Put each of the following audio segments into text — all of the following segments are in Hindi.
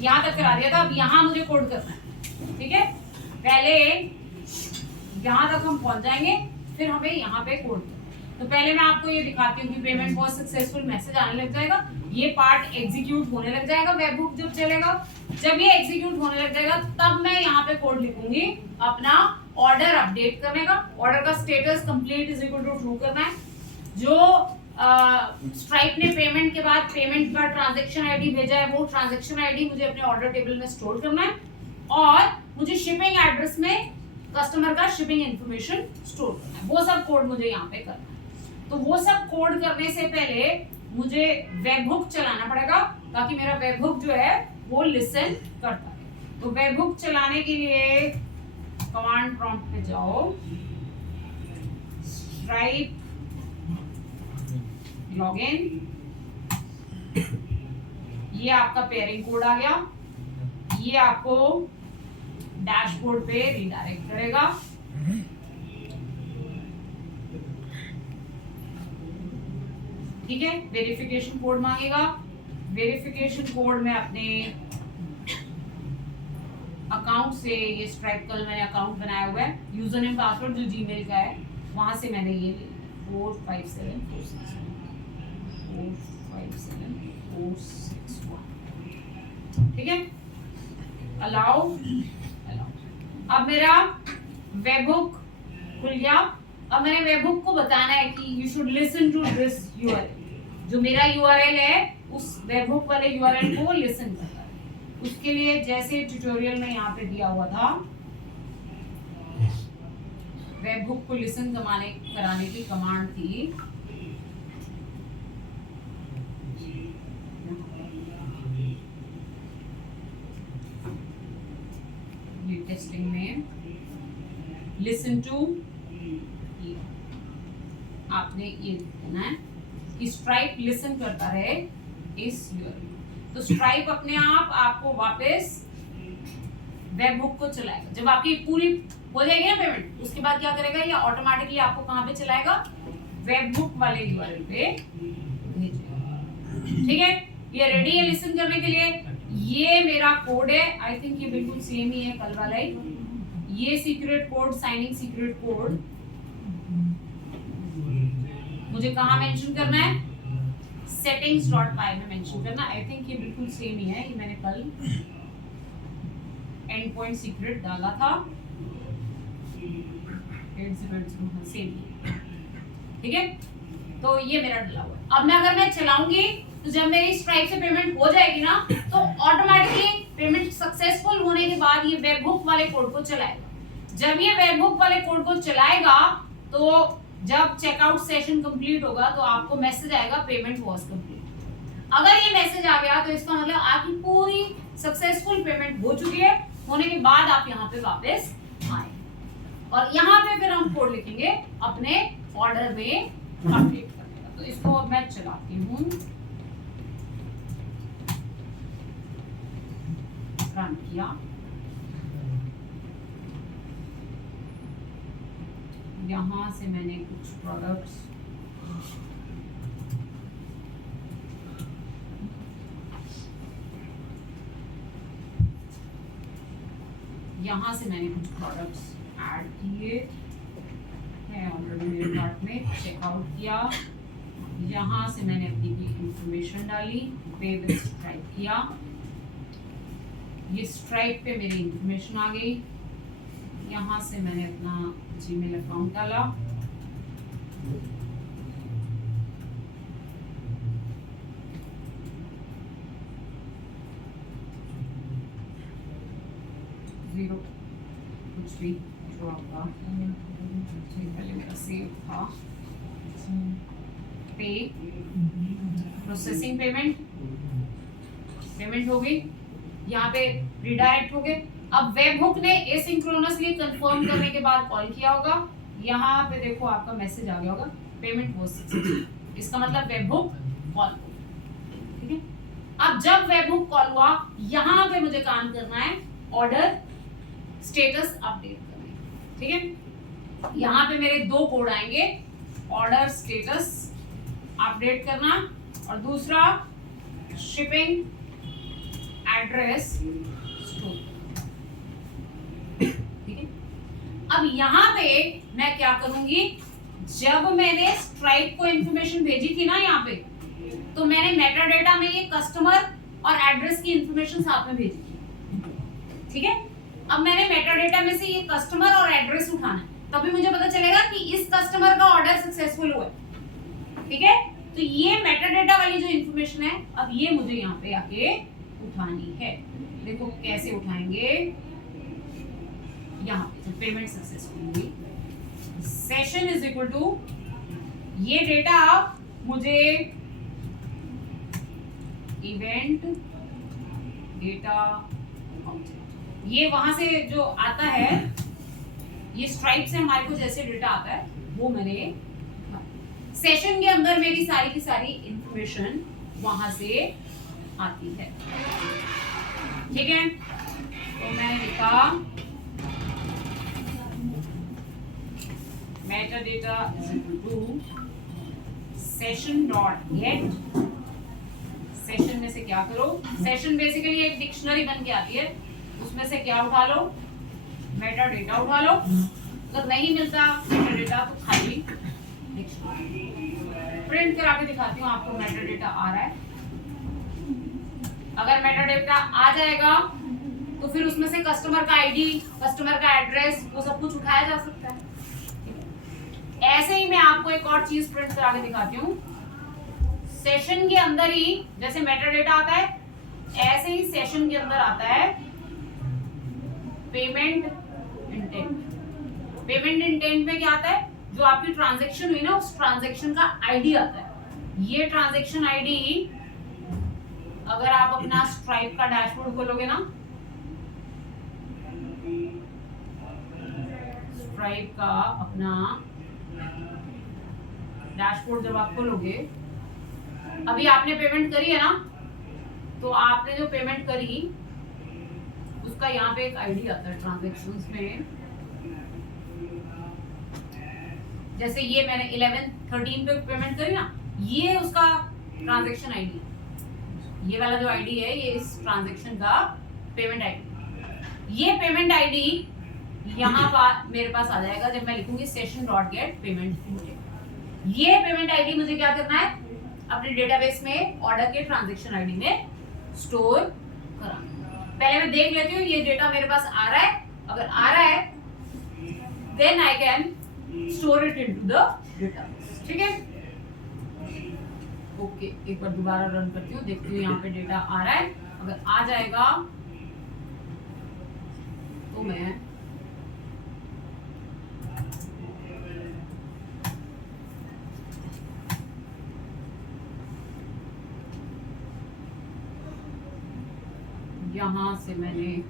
यहाँ तक करा दिया था, अब यहाँ मुझे कोड करना है, ठीक है। पहले यहाँ तक हम पहुंच जाएंगे, फिर हमें यहाँ पे कोड करना है। तो पहले मैं आपको ये दिखाती हूँ कि पेमेंट बहुत सक्सेसफुल मैसेज आने लग जाएगा, ये पार्ट एग्जीक्यूट होने लग जाएगा, वेब हुक जब चलेगा, जब ये एग्जीक्यूट होने लग जाएगा तब मैं यहाँ पे कोड लिखूंगी अपना ऑर्डर अपडेट करने का। ऑर्डर का status complete is equal to true करना है। जो स्ट्राइप ने पेमेंट के बाद पेमेंट का ट्रांजैक्शन आईडी भेजा है, वो ट्रांजैक्शन आईडी मुझे अपने ऑर्डर टेबल में स्टोर करना है, और मुझे शिपिंग एड्रेस में कस्टमर का शिपिंग इंफॉर्मेशन स्टोर करना है। वो सब कोड मुझे यहाँ पे करना है। तो वो सब कोड करने से पहले मुझे वेब हुक चलाना पड़ेगा, ताकि मेरा वेब हुक जो है वो लिसन करता है। तो वेब हुक चलाने के लिए कमांड प्रॉम्प्ट पे जाओ, स्ट्राइप लॉगिन, ये आपका पेयरिंग कोड आ गया, ये आपको डैशबोर्ड पे रिडायरेक्ट करेगा। ठीक है, वेरिफिकेशन कोड मांगेगा, वेरिफिकेशन कोड में अपने अकाउंट से, ये स्ट्राइप कल मैंने अकाउंट बनाया हुआ है, यूजर नेम पासवर्ड जो जीमेल का है वहां से मैंने ये 457461, ठीक है। अलाउ, अब मेरा वेब हुक खुल गया। अब मैंने वेब हुक को बताना है कि you should listen to this URL, जो मेरा यूआरएल है उस वेब हुक वाले यूआरएल को लिसन करता है। उसके लिए जैसे ट्यूटोरियल में यहाँ पे दिया हुआ था, वेब हुक को लिसन कराने की कमांड थी, टेस्टिंग में लिसन टू, आपने ये देखना है कि स्ट्राइप लिसन करता रहे इस यूआरएल। तो स्ट्राइप अपने आप आपको वापस वेब हुक को चलाएगा। जब आपकी पूरी हो जाएगी ना पेमेंट, उसके बाद क्या करेगा, ये ऑटोमेटिकली आपको कहाँ पे चलाएगा, वेब हुक वाले यूआरएल पे भेजेगा। ठीक है, ये रेडी है लिसन करने के लिए। ये मेरा कोड है, आई थिंक ये बिल्कुल सेम ही है कल वाला ही। ये secret code, signing secret code मुझे कहाँ मेंशन करना है, settings.py में मेंशन करना। आई थिंक ये बिल्कुल सेम ही है, ये मैंने कल एंड पॉइंट सीक्रेट डाला था, सेम, ठीक है। तो ये मेरा डला हुआ है। अब अगर मैं चलाऊंगी तो जब मेरी स्ट्राइप से पेमेंट हो जाएगी ना, तो ऑटोमेटिकली पेमेंट सक्सेसफुल होने के बाद ये वेब हुक वाले कोड को चलाएगा। जब ये वेब हुक वाले कोड को चलाएगा, तो जब चेकआउट सेशन कंप्लीट होगा तो आपको मैसेज आएगा पेमेंट वाज कंप्लीट। अगर ये मैसेज आ गया तो इसका मतलब आपकी पूरी सक्सेसफुल पेमेंट हो चुकी है। होने के बाद आप यहाँ पे वापस आए और यहाँ पे फिर हम कोड लिखेंगे अपने ऑर्डर में अपडेट करने का। तो इसको अब मैं चलाती हूँ, रन किया, यहाँ से मैंने कुछ प्रोडक्ट्स ऐड किए हैं ऑलरेडी मेरे कार्ट में, चेकआउट किया, यहाँ से मैंने अपनी इंफॉर्मेशन डाली, पे विद स्ट्राइप किया, ये स्ट्राइप पे मेरी इंफॉर्मेशन आ गई, यहाँ से मैंने अपना जीमेल अकाउंट डाला, जीरो कुछ भी जो आपका पहले मेरा सेव था, पे प्रोसेसिंग पेमेंट हो गई, यहाँ पे रिडायरेक्ट हो गए। अब वेब हुक ने एसिंक्रोनसली कंफर्म करने के बाद कॉल किया होगा, यहाँ पे देखो आपका मैसेज आ गया होगा पेमेंट वाज सक्सेसफुल, इसका मतलब वेब हुक कॉल हो गया। ठीक है, अब जब वेब हुक कॉल हुआ, यहाँ पे मुझे काम करना है ऑर्डर स्टेटस अपडेट करना। ठीक है, यहाँ पे मेरे दो कोड आएंगे, ऑर्डर स्टेटस अपडेट करना और दूसरा शिपिंग एड्रेस स्टोर। ठीक है, अब यहां पे मैं क्या करूंगी, जब मैंने स्ट्राइप को इंफॉर्मेशन भेजी थी ना यहाँ पे, तो मैंने मेटा डेटा में ये कस्टमर और एड्रेस की इंफॉर्मेशन साथ में भेजी थी। ठीक है, अब मैंने मेटा डेटा में से ये कस्टमर और एड्रेस उठाना है, तभी मुझे पता चलेगा कि इस कस्टमर का ऑर्डर सक्सेसफुल हुआ है। ठीक है, तो ये मेटा डेटा वाली जो इंफॉर्मेशन है, अब ये मुझे यहाँ पे आके उठानी है। देखो कैसे उठाएंगे, यहाँ पे जब पेमेंट सक्सेसफुल हुई, सेशन इज इक्वल टू ये डेटा मुझे इवेंट डेटा ऑब्जेक्ट, ये वहां से जो आता है, ये स्ट्राइप से हमारे को जैसे डेटा आता है वो मैंने सेशन के अंदर मेरी सारी की सारी इंफॉर्मेशन वहां से आती है। ठीक है, तो मैंने लिखा metadata is equal to session dot get। Session में से क्या करो, सेशन बेसिकली एक डिक्शनरी बन के आती है, उसमें से क्या उठा लो, मेटा डेटा उठा लो। अगर नहीं मिलता मेटा डेटा तो खाली डिक्शनरी प्रिंट करा के दिखाती हूँ आपको मेटा डेटा आ रहा है। अगर मेटा डेटा आ जाएगा तो फिर उसमें से कस्टमर का आईडी, कस्टमर का एड्रेस, वो सब कुछ उठाया जा सकता है। ऐसे ही मैं आपको एक और चीज प्रिंट करा के दिखाती हूँ। सेशन के अंदर ही जैसे मेटा डेटा आता है, ऐसे ही सेशन के अंदर आता है पेमेंट इंटेंट। पेमेंट इंटेंट में क्या आता है, जो आपकी ट्रांजैक्शन हुई ना, उस ट्रांजैक्शन का आईडी आता है। ये ट्रांजैक्शन आईडी अगर आप अपना स्ट्राइप का डैशबोर्ड खोलोगे ना, स्ट्राइप का अपना डैशबोर्ड जब आप खोलोगे, अभी आपने पेमेंट करी है ना, तो आपने जो पेमेंट करी उसका यहाँ पे एक आईडी आता है ट्रांजैक्शंस में। जैसे ये मैंने 11-13 पे पेमेंट करी ना, ये उसका ट्रांजैक्शन आईडी, ये वाला जो आईडी है ये इस ट्रांजैक्शन का पेमेंट आईडी। ये पेमेंट आईडी यहाँ पर मेरे पास आ जाएगा जब मैं लिखूंगी सेशन डॉट गेट पेमेंट। ये पेमेंट आईडी मुझे क्या करना है, अपने डेटाबेस में ऑर्डर के ट्रांजैक्शन आईडी में स्टोर कराना। पहले मैं देख लेती हूँ ये डेटा मेरे पास आ रहा है, अगर आ रहा है then I can store it into the database. ठीक है, ओके, एक बार दोबारा रन करती हूँ, देखती हूँ यहाँ पे डेटा आ रहा है। अगर आ जाएगा तो मैं यहाँ से मैंने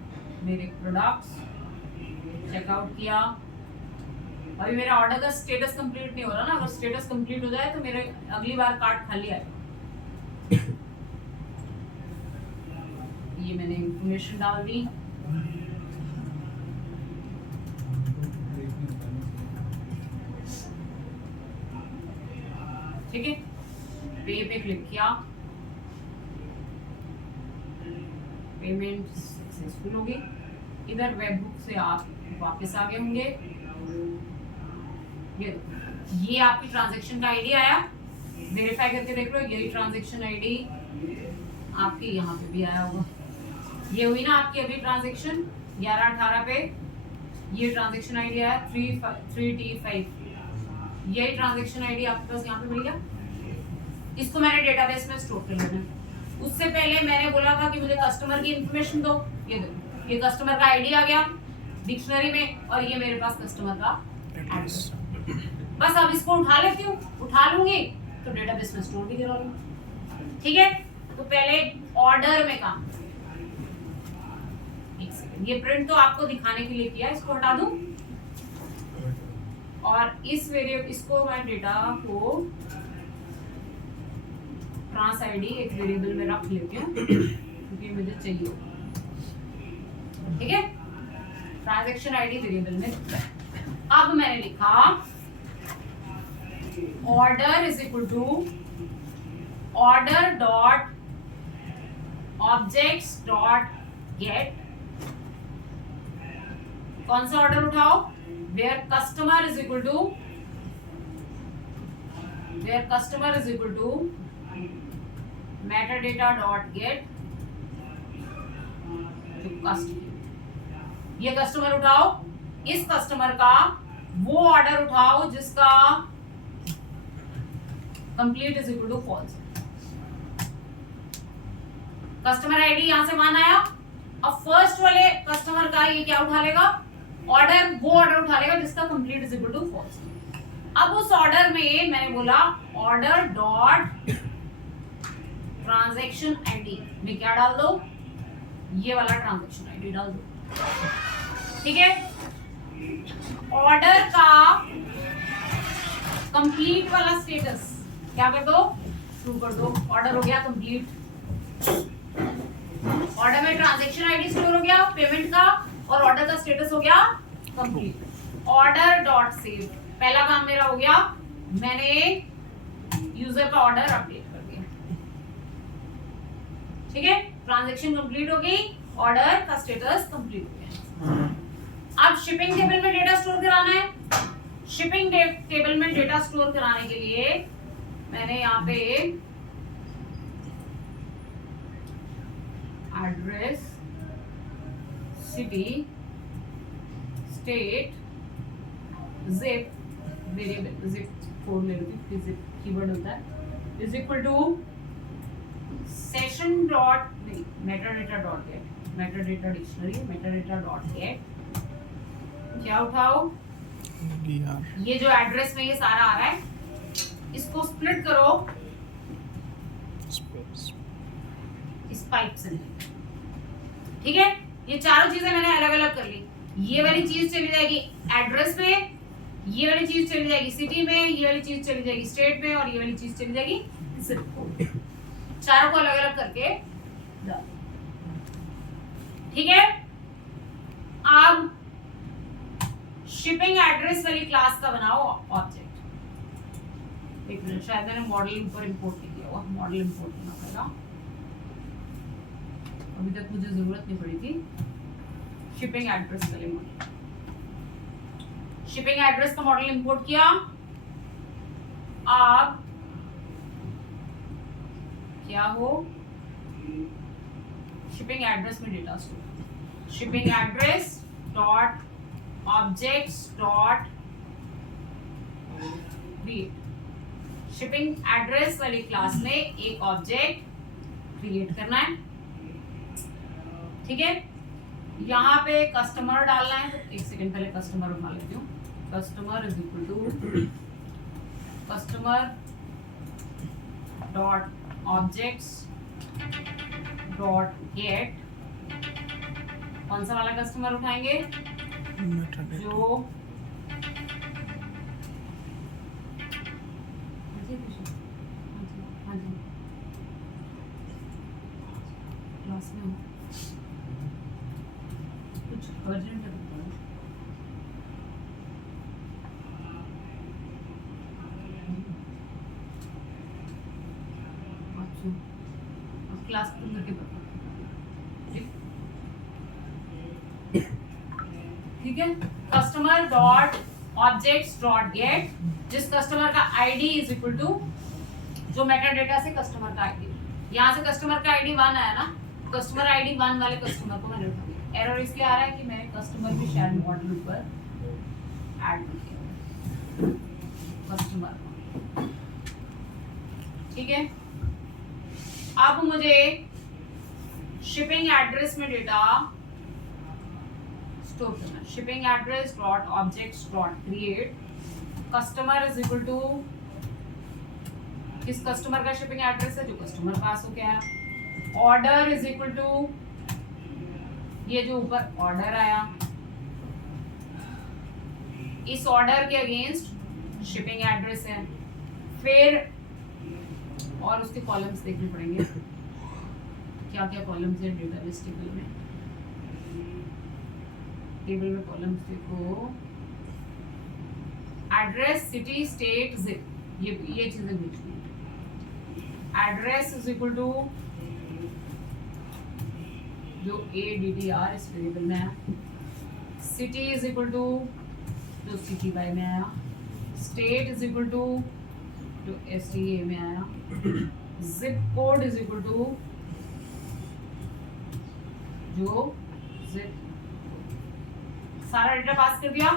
मेरे प्रोडक्ट्स चेकआउट किया। अभी मेरा ऑर्डर का स्टेटस कंप्लीट नहीं हो रहा ना, अगर स्टेटस कंप्लीट हो जाए तो मेरे अगली बार कार्ट खाली आएगा। ये मैंने इंफॉर्मेशन डाल दी। ठीक है, पे क्लिक किया, पेमेंट सक्सेसफुल होगी। इधर वेब बुक से आप वापस आ गए होंगे। ये आपकी ट्रांजैक्शन का आईडी आया, वेरीफाई करके देख लो, यही ट्रांजैक्शन आईडी आपकी यहाँ पे भी आया होगा। ये हुई ना आपकी अभी ट्रांजैक्शन 11-18 पे, ये ट्रांजैक्शन आईडी आया 3T5, यही ट्रांजैक्शन आईडी आपके पास यहाँ पे मिल गया। इसको मैंने डेटाबेस में स्टोर कर लेना है। उससे पहले मैंने बोला था कि मुझे कस्टमर की इंफॉर्मेशन दो, ये दो, ये कस्टमर का आईडी आ गया डिक्शनरी में, और ये मेरे पास कस्टमर का एड्रेस। बस अब इसको उठा लेती हूँ, उठा लूंगी तो डेटाबेस में स्टोर भी करा लूंगी। ठीक है, तो पहले ऑर्डर में काम, एक सेकंड, ये प्रिंट तो आपको दिखाने के लिए किया, इसको हटा दूं और इस वेरिएबल, इसको मैं डेटा को ट्रांस आईडी एक वेरिएबल में रख लेती हूँ क्योंकि मुझे चाहिए। ठीक है, ट्रांजैक्शन आईडी वेरिएबल में। अब मैंने लिखा order is equal to order dot objects dot get, कौन सा ऑर्डर उठाओ, where customer is equal to metadata dot get to customer। ये कस्टमर उठाओ, इस कस्टमर का वो ऑर्डर उठाओ जिसका complete is equal to false. Customer ID यहां से मान आया। अब फर्स्ट वाले कस्टमर का ये क्या उठा लेगा, ऑर्डर, वो ऑर्डर उठा लेगा जिसका complete is equal to false. अब उस ऑर्डर में मैंने बोला ऑर्डर डॉट ट्रांजैक्शन आईडी में क्या डाल दो, ये वाला ट्रांजैक्शन आईडी डाल दो, ठीक है। ऑर्डर का कंप्लीट वाला स्टेटस क्या कर दो, शुरू कर दो। ऑर्डर हो गया कंप्लीट, ऑर्डर में ट्रांजैक्शन आईडी स्टोर हो गया पेमेंट का, और ऑर्डर का स्टेटस हो गया कंप्लीट। ऑर्डर डॉट सेव, पहला काम मेरा हो गया, मैंने यूजर का ऑर्डर अपडेट कर दिया, ठीक है। ट्रांजैक्शन कंप्लीट हो गई, ऑर्डर का स्टेटस कंप्लीट हो गया। अब शिपिंग टेबल में डेटा स्टोर कराना है। शिपिंग टेबल में डेटा स्टोर कराने के लिए मैंने यहाँ पे address, city, state, zip, variable zip code ले लो, जिप कीवर्ड होता है, is equal to session dot नहीं metadata dot get, metadata dictionary, metadata dot get, क्या उठाओ, ये जो एड्रेस में ये सारा आ रहा है इसको स्प्लिट करो इस पाइप से, ठीक है। ये चारों चीजें मैंने अलग अलग कर ली। ये वाली चीज चली जाएगी एड्रेस में, ये वाली चीज चली जाएगी सिटी में, ये वाली चीज चली जाएगी स्टेट में, और ये वाली चीज चली जाएगी जिप कोड। चारों को अलग अलग करके डाल, ठीक है। अब शिपिंग एड्रेस वाली क्लास का बनाओ ऑब्जेक्ट। एक मिनट, शायद मैंने मॉडल ऊपर इंपोर्ट नहीं किया हुआ, मॉडल इंपोर्ट करना पड़ेगा, अभी तक मुझे जरूरत नहीं पड़ी थी। शिपिंग एड्रेस वाले मॉडल, शिपिंग एड्रेस का मॉडल इंपोर्ट किया। अब क्या हो, शिपिंग एड्रेस में data store, shipping address dot objects dot create. Shipping address वाली क्लास में एक ऑब्जेक्ट क्रिएट करना है, ठीक है। यहाँ पे कस्टमर डालना है, तो एक सेकंड पहले कस्टमर उठा लेती हूँ। Customer is equal to customer dot objects dot get, कौन सा वाला कस्टमर उठाएंगे, जो क्लास में कुछ अर्जेंट है, क्लास करके बता, ठीक है। Customer dot objects dot gate, जिस कस्टमर का आईडी इज इक्वल टू जो मेटाडेटा से कस्टमर का आईडी, यहाँ से कस्टमर का आईडी 1 आया ना, कस्टमर आईडी 1 वाले कस्टमर को मैंने उठा दिया। एरर इसलिए आ रहा है कि मैंने कस्टमर भी शायद मॉडल पर ऐड नहीं किया कस्टमर, ठीक है। अब मुझे शिपिंग एड्रेस में डेटा स्टोर करना है। Shipping address dot objects dot create, customer is equal to किस कस्टमर का शिपिंग एड्रेस है, जो कस्टमर पास हो गया है। ऑर्डर इज इक्वल टू ये जो ऊपर ऑर्डर आया, इस ऑर्डर के अगेंस्ट शिपिंग एड्रेस है। फिर और उसके कॉलम्स देखने पड़ेंगे, क्या क्या कॉलम्स है डेटाबेस टेबल में। टेबल में कॉलम्स देखो, एड्रेस, सिटी, स्टेट, जिप, ये चीजें भेजनी है। एड्रेस इज इक्वल टू जो ADDR इस वेरिएबल में है, सिटी इज इक्वल टू जो CTY में आया, स्टेट इज इक्वल टू जो STA में आया, zip code is equal to जो जिप, सारा डेटा पास कर दिया।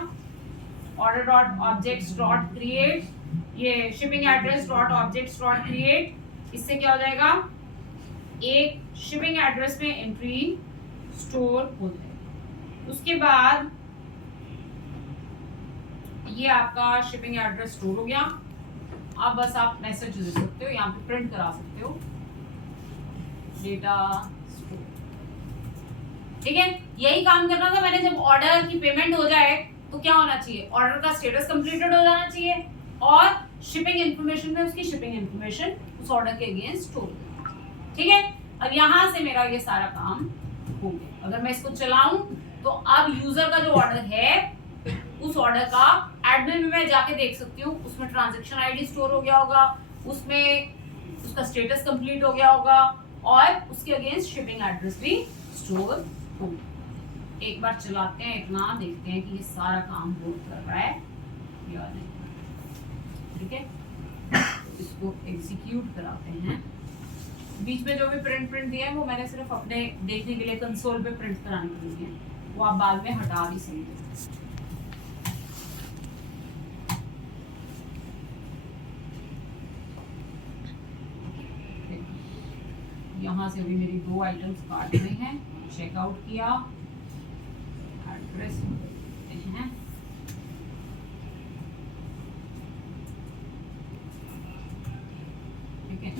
Order dot objects dot create, ये shipping address dot objects dot create, इससे क्या हो जाएगा, एक शिपिंग एड्रेस में एंट्री स्टोर हो जाएगी। उसके बाद ये आपका शिपिंग एड्रेस स्टोर हो गया। अब बस आप मैसेज दे सकते हो, यहाँ पे प्रिंट करा सकते हो डेटा स्टोर। ठीक है, यही काम करना था मैंने। जब ऑर्डर की पेमेंट हो जाए तो क्या होना चाहिए, ऑर्डर का स्टेटस कंप्लीटेड हो जाना चाहिए और शिपिंग इंफॉर्मेशन में उसकी शिपिंग इंफॉर्मेशन उस ऑर्डर के अगेंस्ट स्टोर। ठीक है, अब यहां से मेरा ये सारा काम हो गया। अगर मैं इसको चलाऊं तो अब यूजर का जो ऑर्डर है उस ऑर्डर का एडमिन में मैं जाके देख सकती हूँ, उसमें ट्रांजैक्शन आईडी स्टोर हो गया होगा, उसमें उसका स्टेटस कंप्लीट हो गया होगा और उसके अगेंस्ट शिपिंग एड्रेस भी स्टोर होगा। एक बार चलाते हैं, इतना देखते हैं कि ये सारा काम वर्क कर रहा है या नहीं। ठीक है, इसको एग्जीक्यूट कराते हैं। बीच में जो भी प्रिंट दिए हैं वो मैंने सिर्फ अपने देखने के लिए कंसोल पे प्रिंट कराने के लिए, वो आप बाद में हटा भी सकते हैं। यहाँ से भी मेरी 2 आइटम्स काट रहे हैं, चेकआउट किया, एड्रेस देते हैं, ठीक है,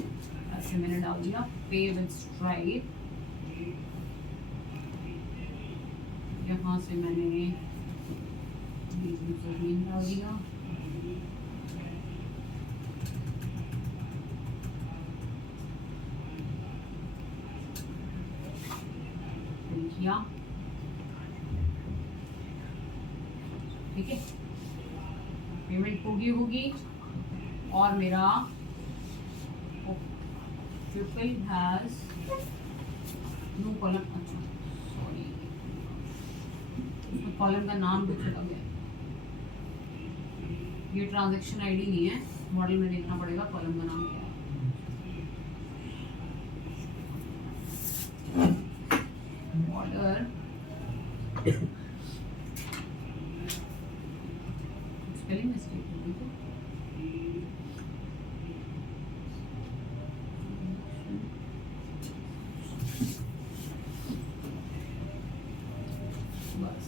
ऐसे मैंने डाल दिया पे विद स्ट्राइप। यहाँ से मैंने यूजर डाल दिया, किया, ठीक है, पेमेंट होगी और मेरा ट्रिपल हैज न्यू कॉलम, अच्छा सॉरी उसमें कॉलम का नाम भी चला गया, ये ट्रांजैक्शन आईडी नहीं है, मॉडल में देखना पड़ेगा कॉलम का नाम क्या है। ऑर्डर स्पेलिंग मिस्टेक हो गई बस।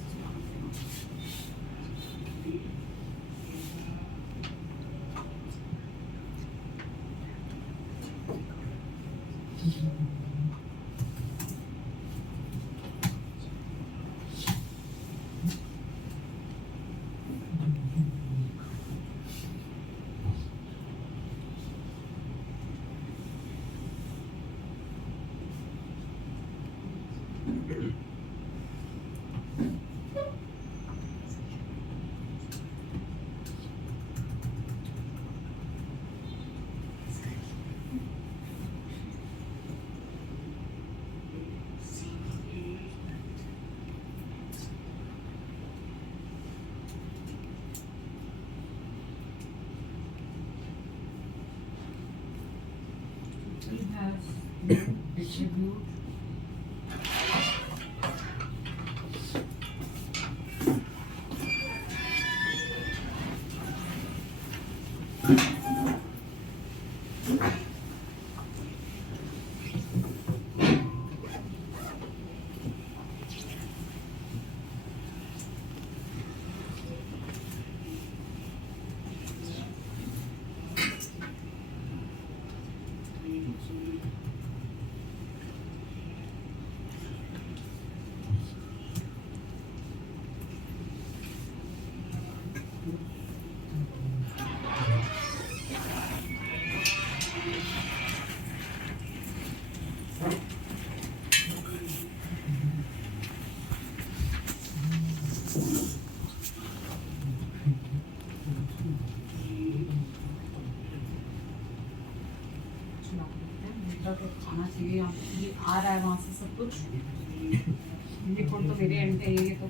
We have attribute आ रहा है वहां से सब कुछ। ये कोड तो मेरे एंड पे है ये तो।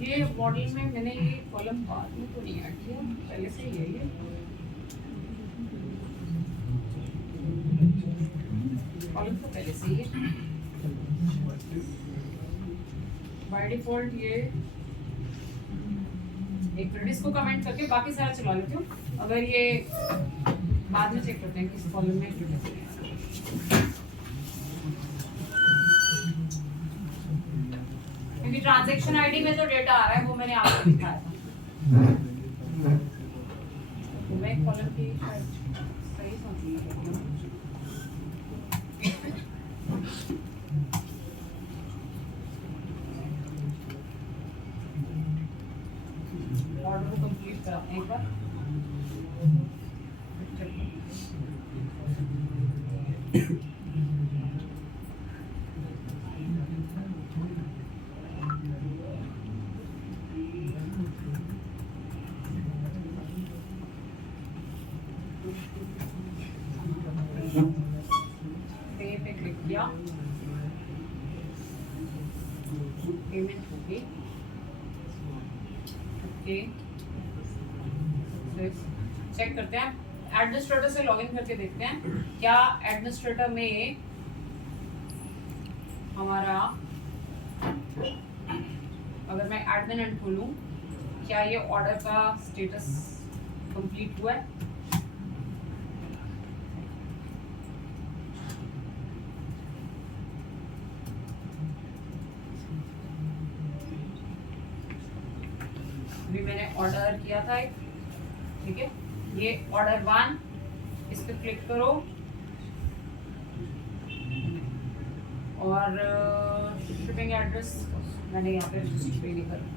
ये मॉडल में मैंने ये कॉलम बाद में तो नहीं ऐड किया, पहले से ही है ये कॉलम तो पहले से ही है बाय डिफॉल्ट। ये एक मिनट इसको कमेंट करके बाकी सारा चला लेती हूँ। अगर ये बाद में चेक करते हैं किस कॉलम में क्योंकि ट्रांजैक्शन आईडी में जो डेटा आ रहा है वो मैंने आपको दिखाया था। तो मैं कॉलम की शायद सही समझ ऑर्डर को कंप्लीट कराते हैं एक बार। पे क्लिक किया, पेमेंट होगी। ओके चेक करते हैं एडमिनिस्ट्रेटर से लॉगिन करके देखते हैं क्या एडमिनिस्ट्रेटर में हमारा, अगर मैं एडमिन एंड खोलूं क्या ये ऑर्डर का स्टेटस कंप्लीट हुआ है। अभी मैंने ऑर्डर किया था एक, ठीक है, ये ऑर्डर 1, इस पर क्लिक करो और शिपिंग एड्रेस मैंने यहाँ पे रजिस्टर नहीं कर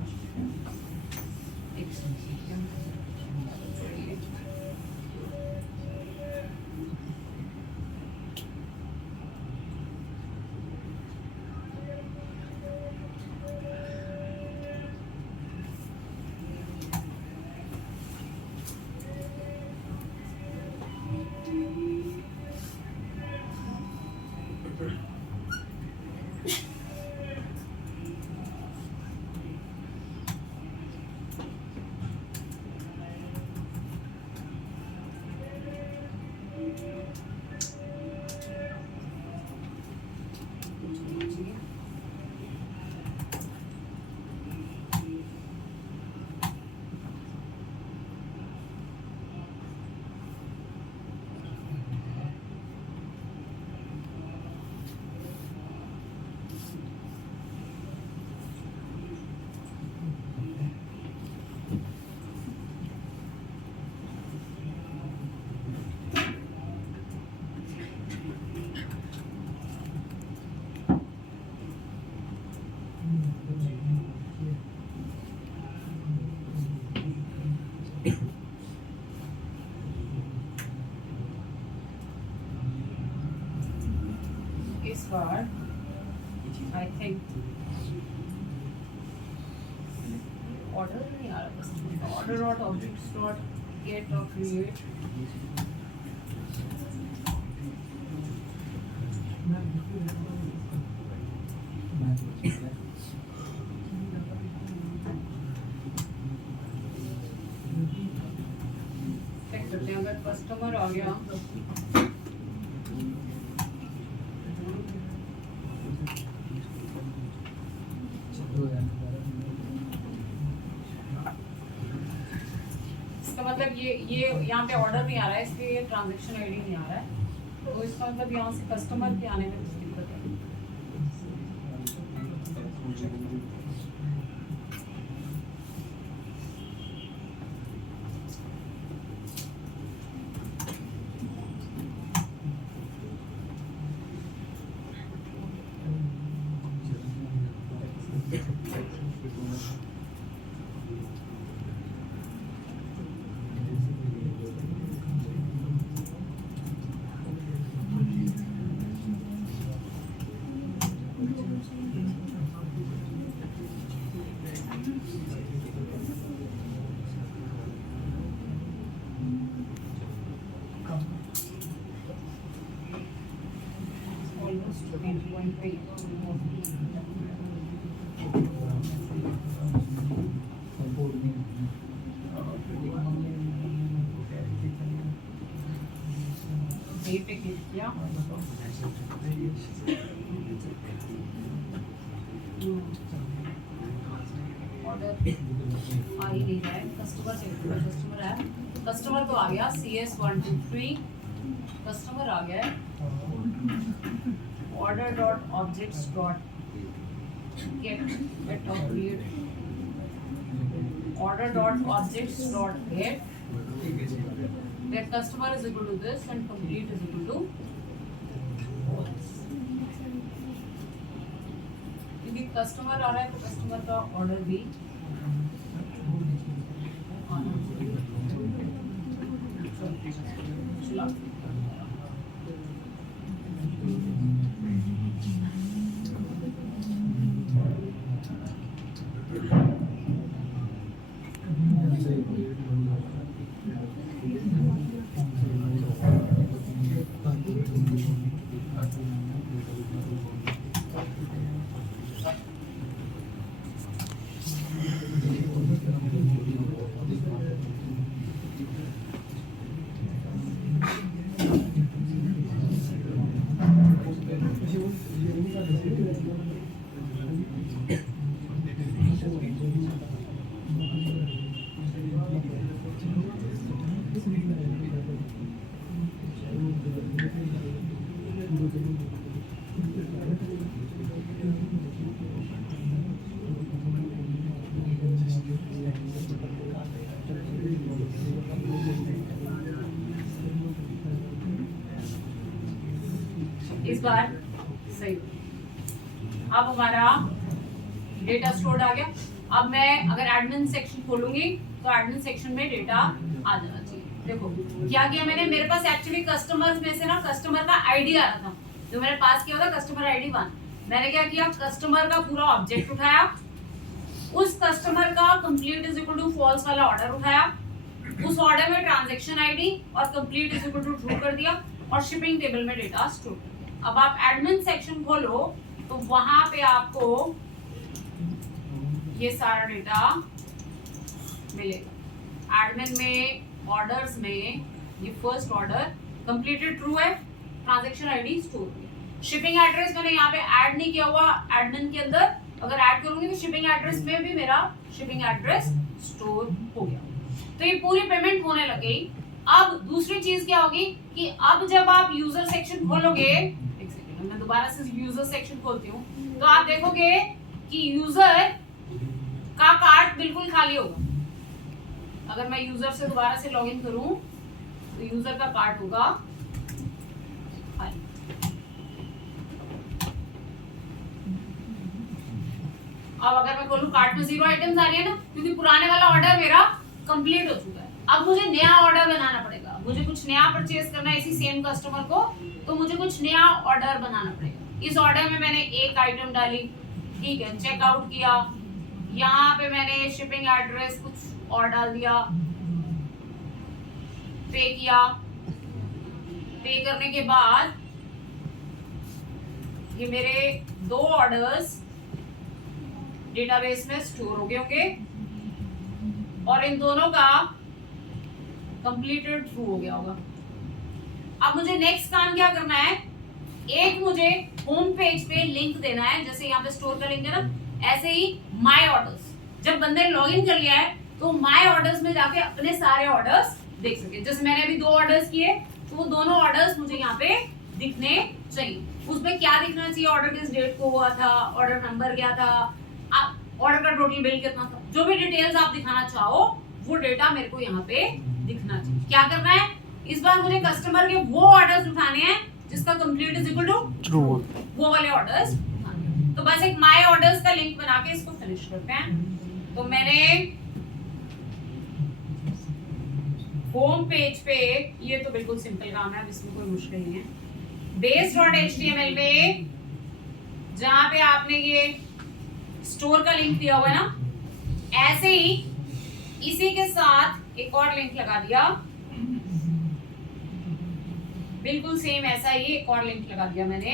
इस बार आई थिंक ऑर्डर नहीं आ रहा, order dot objects dot gate और क्रिएट चेक करते हैं अगर कस्टमर आ गया इसका मतलब ये यहाँ पे ऑर्डर नहीं आ रहा है, इसलिए ये ट्रांजैक्शन आईडी नहीं आ रहा है, तो इसका मतलब यहाँ से कस्टमर के आने में कुछ दिक्कत है। पे क्लिक किया, ऑर्डर आ ही नहीं रहा है, कस्टमर है, कस्टमर तो आ गया CS123, कस्टमर आ गया है, order dot objects dot get or create, order dot objects dot get, where customer is equal to this and complete is equal to false, क्योंकि कस्टमर आ रहा है तो कस्टमर का ऑर्डर भी आना चाहिए। इस बार सही, अब हमारा डेटा स्टोर्ड आ गया। अब मैं अगर एडमिन सेक्शन खोलूंगी तो एडमिन सेक्शन में डेटा आ जाना चाहिए। देखो क्या किया मैंने, मेरे पास एक्चुअली कस्टमर्स में से ना कस्टमर का आईडी आ रहा था, जो मैंने पास किया था कस्टमर आईडी 1। मैंने क्या किया, कस्टमर का पूरा ऑब्जेक्ट उठाया, उस कस्टमर का complete is equal to false वाला ऑर्डर उठाया, उस ऑर्डर में ट्रांजैक्शन आईडी और complete is equal to true कर दिया और शिपिंग टेबल में डेटा स्टोर कर दिया। अब आप एडमिन सेक्शन खोलो तो वहां पे आपको ये सारा डेटा मिलेगा। एडमिन में ऑर्डर्स में ये फर्स्ट ऑर्डर कंप्लीटेड ट्रू है, ट्रांजैक्शन आईडी स्टोर है। शिपिंग एड्रेस मैंने यहाँ पे ऐड नहीं किया हुआ एडमिन के अंदर, अगर ऐड करूंगी तो शिपिंग एड्रेस में भी मेरा शिपिंग एड्रेस स्टोर हो गया। तो ये पूरी पेमेंट होने लग गई। अब दूसरी चीज क्या होगी कि अब जब आप यूजर सेक्शन खोलोगे, एक सेकंड मैं दोबारा से यूजर सेक्शन खोलती हूँ, तो आप देखोगे कि यूजर का कार्ट बिल्कुल खाली होगा। अगर मैं यूजर से दोबारा से लॉगिन करूं तो यूजर का कार्ट होगा खाली। अब अगर मैं खोलूं कार्ट में 0 आइटम्स आ रही है ना, क्योंकि पुराने वाला ऑर्डर मेरा कंप्लीट हो चुका है। अब मुझे नया ऑर्डर बनाना पड़ेगा, मुझे कुछ नया परचेज करना है इसी सेम कस्टमर को, तो मुझे कुछ नया ऑर्डर बनाना पड़ेगा। इस ऑर्डर में मैंने एक आइटम डाली, ठीक है, चेकआउट किया, यहाँ पे मैंने शिपिंग एड्रेस कुछ और डाल दिया, पे किया। पे करने के बाद ये मेरे 2 ऑर्डर्स डेटाबेस में स्टोर हो गए होंगे और इन दोनों का कंप्लीटेड ट्रू हो गया होगा। अब मुझे नेक्स्ट काम क्या करना है, एक मुझे होम पेज पे लिंक देना है, जैसे यहाँ पे स्टोर का लिंक है ना, ऐसे ही माय ऑर्डर्स। जब बंदे ने लॉगिन कर लिया है तो माय ऑर्डर्स में जाके अपने सारे ऑर्डर्स देख सके। जैसे मैंने अभी 2 ऑर्डर्स किए तो वो दोनों ऑर्डर्स मुझे यहाँ पे दिखने चाहिए। उसमें क्या दिखना चाहिए, ऑर्डर किस डेट को हुआ था, ऑर्डर नंबर क्या था, ऑर्डर का टोटल बिल कितना था, जो भी डिटेल्स आप दिखाना चाहो वो डेटा मेरे को यहाँ पे दिखना चाहिए। क्या करना है, इस बार मुझे कस्टमर के वो ऑर्डर्स उठाने हैं जिसका complete is equal to true, वो वाले ऑर्डर्स। तो बस एक माय ऑर्डर्स का लिंक बना के इसको फिनिश करते हैं। तो मैंने होम पेज पे, ये तो बिल्कुल सिंपल काम है, इसमें कोई मुश्किल नहीं है। base.html में जहां पे आपने ये स्टोर का लिंक दिया हुआ है ना, ऐसे ही इसी के साथ एक और लिंक लगा दिया, बिल्कुल सेम ऐसा ही एक और लिंक लगा दिया मैंने,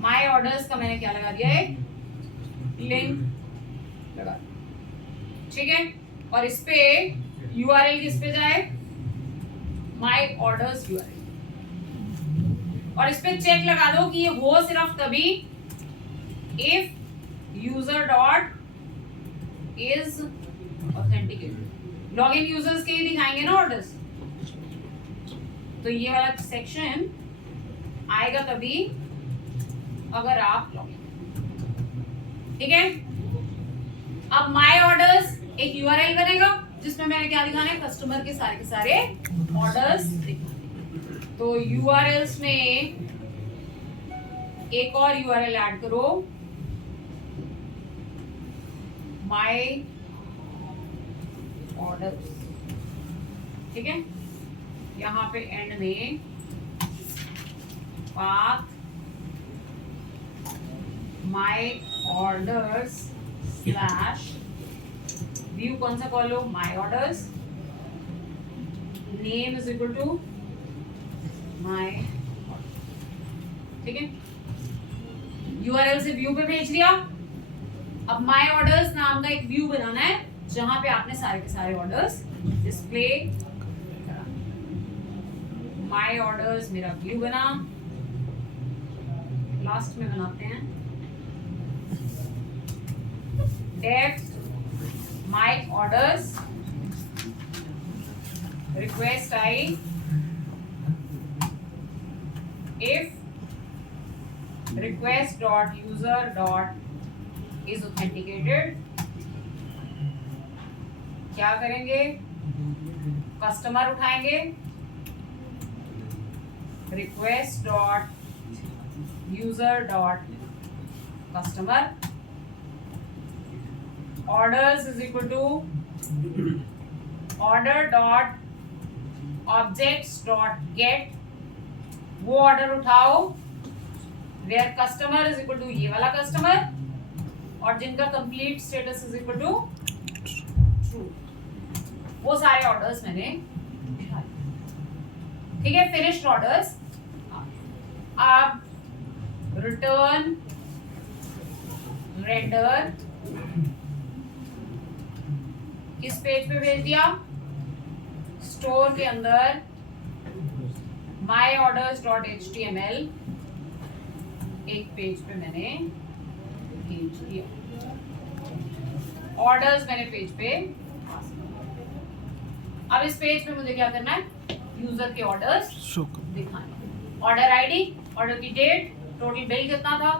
माय ऑर्डर्स का मैंने क्या लगा दिया है, लिंक लगा दिया। ठीक है, और इस पे URL किस पे जाए, माय ऑर्डर्स URL, और इस पे चेक लगा दो कि ये हो सिर्फ तभी if user dot is authenticated. Login users के ही दिखाएंगे ना ऑर्डर्स, तो ये वाला सेक्शन आएगा तभी अगर आप लॉगिन। ठीक है, अब माय ऑर्डर्स एक URL बनेगा जिसमें मैंने क्या दिखाना है, कस्टमर के सारे ऑर्डर्स दिखाने। तो URLs में एक और URL ऐड करो, माय ऑर्डर्स। ठीक है, यहाँ पे एंड में path my orders slash view, कौन सा कॉल हो, my orders, name is equal to my. ठीक है, URL से व्यू पे भेज दिया। अब माय ऑर्डर्स नाम का एक व्यू बनाना है जहां पे आपने सारे के सारे ऑर्डर्स डिस्प्ले करा। माय ऑर्डर्स मेरा व्यू बना, लास्ट में बनाते हैं def my orders request I if request dot user dot is authenticated। क्या करेंगे, कस्टमर उठाएंगे, request dot user dot customer, orders is equal to order dot objects dot get, वो ऑर्डर उठाओ where customer is equal to ये वाला कस्टमर, और जिनका complete status is equal to true, वो सारे ऑर्डर्स मैंने दिखा दिए। ठीक है, फिनिश्ड ऑर्डर्स। अब रिटर्न रेंडर किस पेज पे भेज दिया, स्टोर के अंदर माय ऑर्डर्स डॉट HTML एक पेज पे मैंने भेज दिया, ऑर्डर्स मैंने पेज पे। अब इस पेज पे मुझे क्या करना है, यूजर के ऑर्डर्स दिखाने, ऑर्डर आईडी, ऑर्डर की डेट, टोटल बिल कितना था।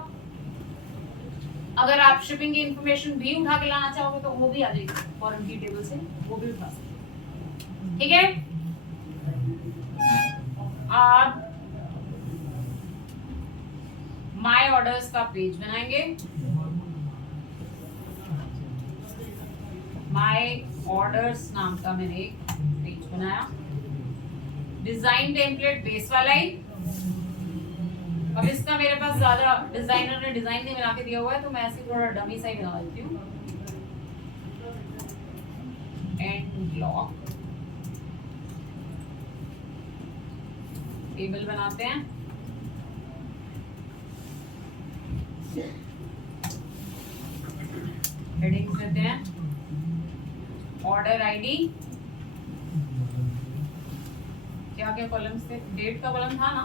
अगर आप शिपिंग की इंफॉर्मेशन भी उठा के लाना चाहोगे तो वो भी आ जाएगी फॉरम की टेबल से, वो भी उठा सकते। ठीक है, आप माय ऑर्डर्स का पेज बनाएंगे, माय ऑर्डर्स नाम का मैंने एक पेज बनाया, डिजाइन टेम्पलेट बेस वाला ही। अब इसका मेरे पास ज्यादा डिजाइनर ने डिजाइन नहीं बना के दिया हुआ है तो मैं ऐसे थोड़ा डमी सा ही बना देती हूँ। एंड ब्लॉक टेबल बनाते हैं, हेडिंग्स देते हैं, ऑर्डर आईडी, क्या क्या कॉलम्स थे, डेट का कॉलम था ना,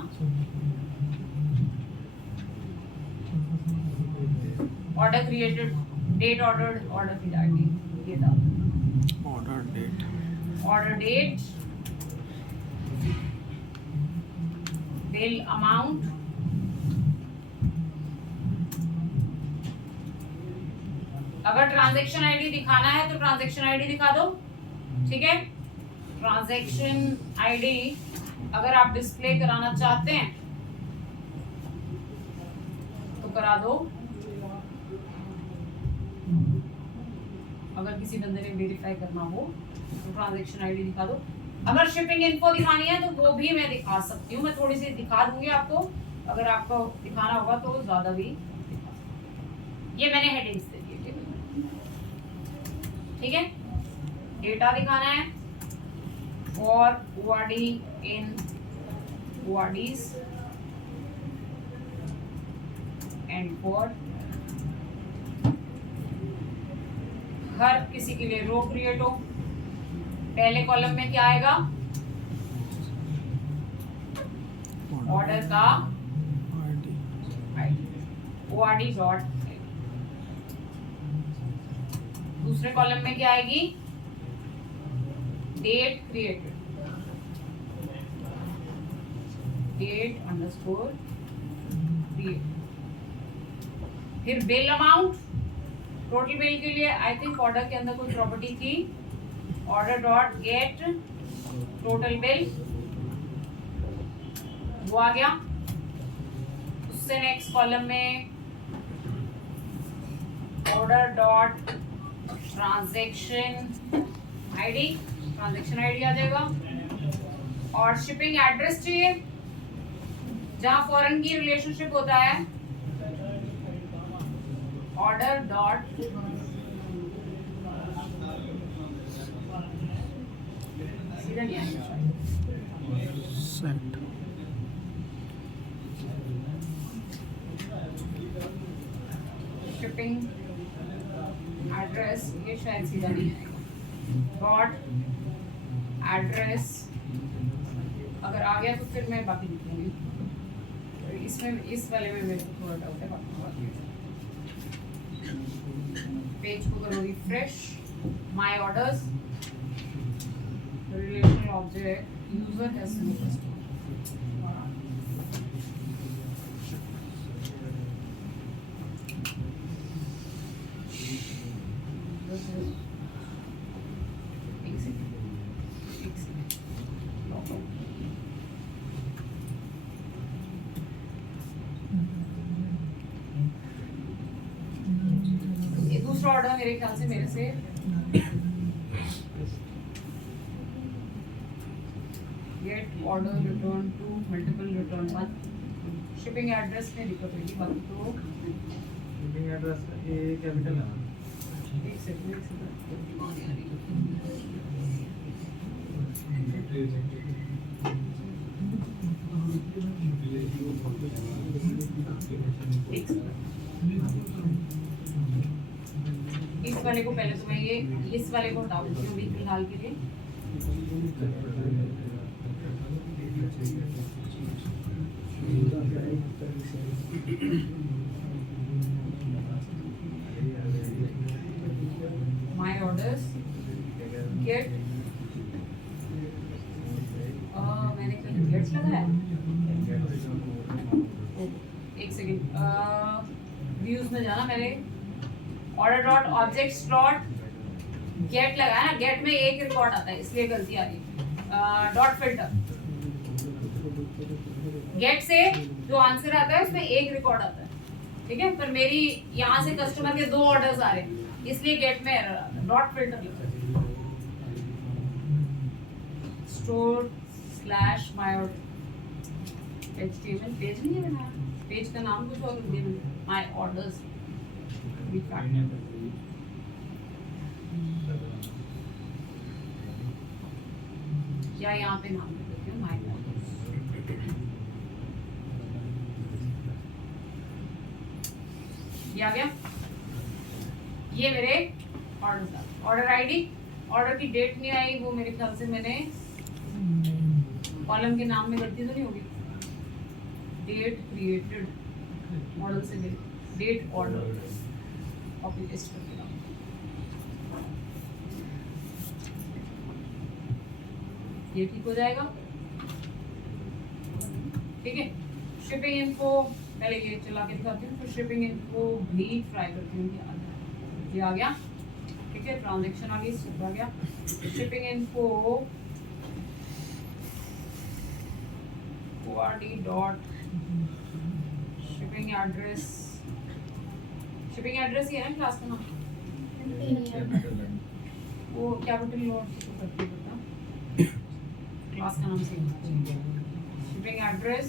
order created, date ordered, order की आईडी, ये था order date, order date, bill amount, अगर ट्रांजैक्शन आईडी दिखाना है तो ट्रांजैक्शन आईडी दिखा दो, ठीक है। ट्रांजैक्शन आईडी अगर आप डिस्प्ले कराना चाहते हैं तो करा दो, अगर किसी बंदे ने वेरीफाई करना हो तो ट्रांजैक्शन आईडी दिखा दो। अगर शिपिंग इन्फो दिखानी है तो वो भी मैं दिखा सकती हूँ, मैं थोड़ी सी दिखा दूंगी आपको, अगर आपको दिखाना होगा तो ज्यादा भी दिखा सकती। ये मैंने हेडिंग्स दे दिए, ठीक है। डेटा दिखाना है for ORD in ORDs and for हर किसी के लिए रो क्रिएट हो। पहले कॉलम में क्या आएगा, ऑर्डर का ओआरडी डॉट, दूसरे कॉलम में क्या आएगी, date created, date underscore create, फिर बिल अमाउंट, टोटल बिल के लिए आई थिंक ऑर्डर के अंदर कोई प्रॉपर्टी थी, order dot get total bill, वो आ गया। उससे नेक्स्ट कॉलम में order dot transaction ID, transaction ID आ जाएगा। और शिपिंग एड्रेस चाहिए, जहां फॉरेन की रिलेशनशिप होता है, ऑर्डर डॉट सीधा नहीं आएगा, सेट, शिपिंग एड्रेस, ये शायद सीधा नहीं आएगा, डॉट एड्रेस, अगर आ गया तो फिर मैं बाकी लिखूंगी, तो इसमें इस वाले में मेरे को थोड़ा डाउट है, बाकी पेज को करो refresh, my orders, relational object, user has no customer, दूसरा ऑर्डर मेरे ख्याल से मेरे से get order return to multiple return one, shipping address में दिक्कत होगी, बाकी तो शिपिंग एड्रेस ए कैपिटल है। एक सेकंड इस वाले को पहले तो मैं ये इस वाले को हटा देती हूँ अभी फिलहाल के लिए। माय ऑर्डर्स गेट, मैंने कहीं गेट्स लगाया, एक सेकंड, व्यूज में जाना, मैंने order dot objects dot gate लगाया ना, गेट में एक रिकॉर्ड आता है इसलिए गलती आ रही है, डॉट फिल्टर, गेट से जो आंसर आता है उसमें एक रिकॉर्ड आता है, ठीक है, पर मेरी यहाँ से कस्टमर के 2 ऑर्डर्स आ रहे हैं इसलिए गेट में एरर आता है, डॉट फिल्टर लिखो, store slash my order, HTML page नहीं है बनाया, पेज का नाम कुछ और दिया मैंने, माय ऑर्डर्स, या यहाँ पे नाम लिख देती हूँ माय ऑर्डर्स, ये आ गया, ये मेरे ऑर्डर, ऑर्डर आईडी, ऑर्डर की डेट नहीं आई, वो मेरे ख्याल से मैंने कॉलम के नाम में गलती तो नहीं होगी, डेट क्रिएटेड, मॉडल से डेट ऑर्डर, कॉपी पेस्ट करके डालो। ये ठीक हो जाएगा, ठीक है। शिपिंग इन्फो पहले ये चला के दिखाती हूँ, फिर शिपिंग इन्फो भी ट्राई करती हूँ। ये आ गया, ठीक है। ट्रांजैक्शन आ गई, सब आ गया। Shipping info ORD dot shipping address, shipping address ये है ना क्लास का नाम, वो कैपिटल नोट तो करके बता, क्लास का नाम सही होना चाहिए। शिपिंग एड्रेस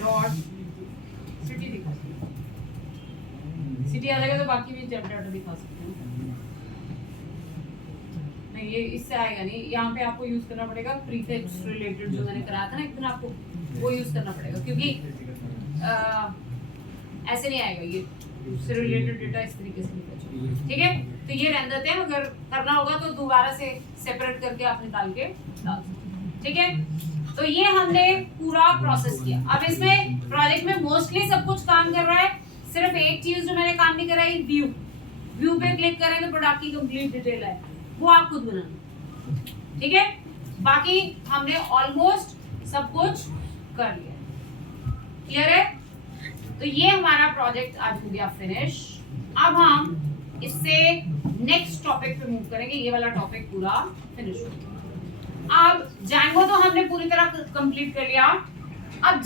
डॉट सिटी दिखा सकते हैं, सिटी आ जाएगा तो बाकी भी डाटा दिखा सकते हैं। नहीं ये इससे आएगा नहीं, यहाँ पे आपको यूज करना पड़ेगा प्रीफिक्स रिलेटेड जो मैंने कराया था ना एक दिन आपको, वो यूज करना पड़ेगा, क्योंकि ऐसे नहीं आएगा ये उससे रिलेटेड डेटा इस तरीके से निकल जाएगा, ठीक है। तो ये रहने देते हैं, अगर करना होगा तो दोबारा से सेपरेट करके आप निकाल के डाल सकते हैं, ठीक है। तो ये हमने पूरा प्रोसेस किया। अब इसमें प्रोजेक्ट में मोस्टली सब कुछ काम कर रहा है, सिर्फ एक चीज जो मैंने काम नहीं कराई, व्यू। व्यू पे क्लिक करें तो प्रोडक्ट की कंप्लीट डिटेल है, वो आप खुद बनाना, ठीक है। बाकी हमने ऑलमोस्ट सब कुछ कर लिया, क्लियर है। तो ये हमारा प्रोजेक्ट आज हो गया फिनिश। अब हम इससे नेक्स्ट टॉपिक पे मूव करेंगे, ये वाला टॉपिक पूरा फिनिश हो गया। अब जैंगो तो हमने पूरी तरह कंप्लीट कर लिया। अब